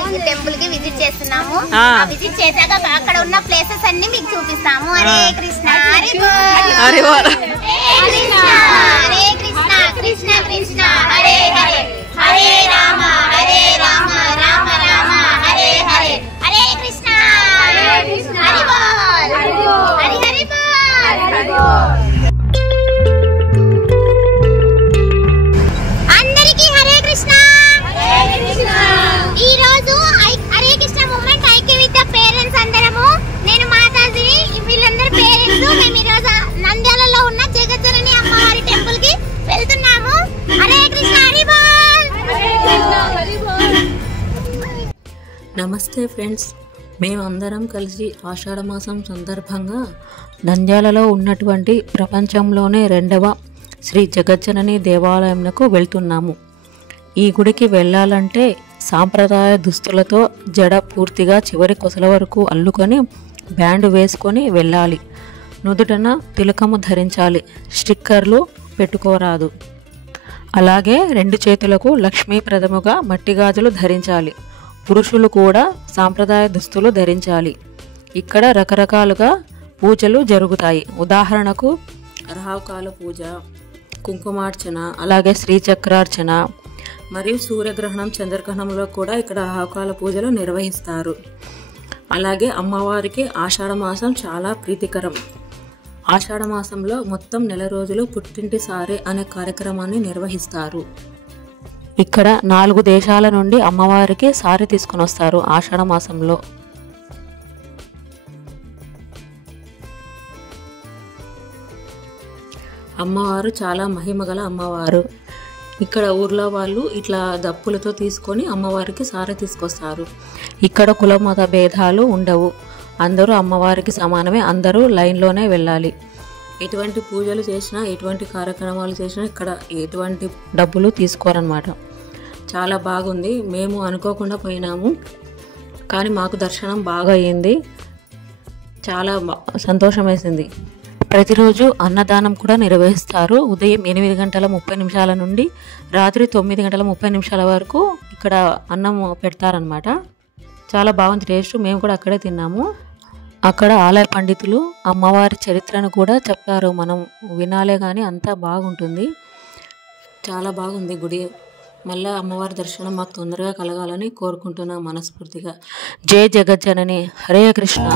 అమ్మవారి టెంపుల్ కి విజిట్ చేస్తున్నాము. విజిట్ చేశాక అక్కడ ఉన్న ప్లేసెస్ అన్ని మీకు చూపిస్తాము. హరే కృష్ణ హరి బోల్, హరే కృష్ణ కృష్ణ కృష్ణ హరే హరే, హరే రామ రామ రామ హరే హరే, హరే కృష్ణ హరి బోల్, హరి హరి బోల్. అందరికీ హరే కృష్ణ. ఈ రోజు హరే కృష్ణ మూమెంట్ ఐక్య విత్ పేరెంట్స్ అందరము, నేను మాతాజీ, వీళ్ళందరూ పేరెంట్స్. మేము ఈ రోజు నంద్యాలలో ఉన్న జగజ్జనని అమ్మవారి టెంపుల్ కి వెళ్తున్నాము. హరే కృష్ణ హరి బోల్. నమస్తే ఫ్రెండ్స్, మేమందరం కలిసి ఆషాఢ మాసం సందర్భంగా నంద్యాలలో ఉన్నటువంటి ప్రపంచంలోనే 2వ శ్రీ జగజ్జనని దేవాలయంకు వెళ్తున్నాము. ఈ గుడికి వెళ్ళాలంటే సాంప్రదాయ దుస్తులతో జడ పూర్తిగా చివరి కొసల వరకు అల్లుకొని బ్యాండ్ వేసుకొని వెళ్ళాలి. నుదుటన తిలకము ధరించాలి, స్టిక్కర్లు పెట్టుకోరాదు. అలాగే 2 చేతులకు లక్ష్మీప్రదముగా మట్టి గాజులు ధరించాలి. పురుషులు కూడా సాంప్రదాయ దుస్తులు ధరించాలి. ఇక్కడ రకరకాలుగా పూజలు జరుగుతాయి. ఉదాహరణకు రాహుకాల పూజ, కుంకుమార్చన, అలాగే శ్రీచక్రార్చన మరియు సూర్యగ్రహణం, చంద్రగ్రహణంలో కూడా ఇక్కడ రాహుకాల పూజలు నిర్వహిస్తారు. అలాగే అమ్మవారికి ఆషాఢ మాసం చాలా ప్రీతికరం. ఆషాఢ మాసంలో మొత్తం 1 రోజులు పుట్టింటి సారే అనే కార్యక్రమాన్ని నిర్వహిస్తారు. ఇక్కడ 4 దేశాల నుండి అమ్మవారికి సారి తీసుకుని వస్తారు ఆషాఢ మాసంలో. అమ్మవారు చాలా మహిమగల అమ్మవారు. ఇక్కడ ఊర్లో వాళ్ళు ఇట్లా దప్పులతో తీసుకొని అమ్మవారికి సారి తీసుకొస్తారు. ఇక్కడ కుల మత భేదాలు ఉండవు, అందరూ అమ్మవారికి సమానమే, అందరూ లైన్లోనే వెళ్ళాలి. ఎటువంటి పూజలు చేసినా, ఎటువంటి కార్యక్రమాలు చేసినా ఇక్కడ ఎటువంటి డబ్బులు తీసుకోరన్నమాట. చాలా బాగుంది. మేము అనుకోకుండా పోయినాము, కానీ మాకు దర్శనం బాగా అయ్యింది. చాలా సంతోషం వేసింది. ప్రతిరోజు అన్నదానం కూడా నిర్వహిస్తారు. ఉదయం 8:30 నుండి రాత్రి 9:30 వరకు ఇక్కడ అన్నం పెడతారనమాట. చాలా బాగుంది టేస్ట్. మేము కూడా అక్కడే తిన్నాము. అక్కడ ఆలయ పండితులు అమ్మవారి చరిత్రను కూడా చెప్తారు. మనం వినాలే కానీ అంతా బాగుంటుంది. చాలా బాగుంది గుడి. మళ్ళీ అమ్మవారి దర్శనం మాకు తొందరగా కలగాలని కోరుకుంటున్నాం మనస్ఫూర్తిగా. జై జగజ్జనని. హరే కృష్ణ.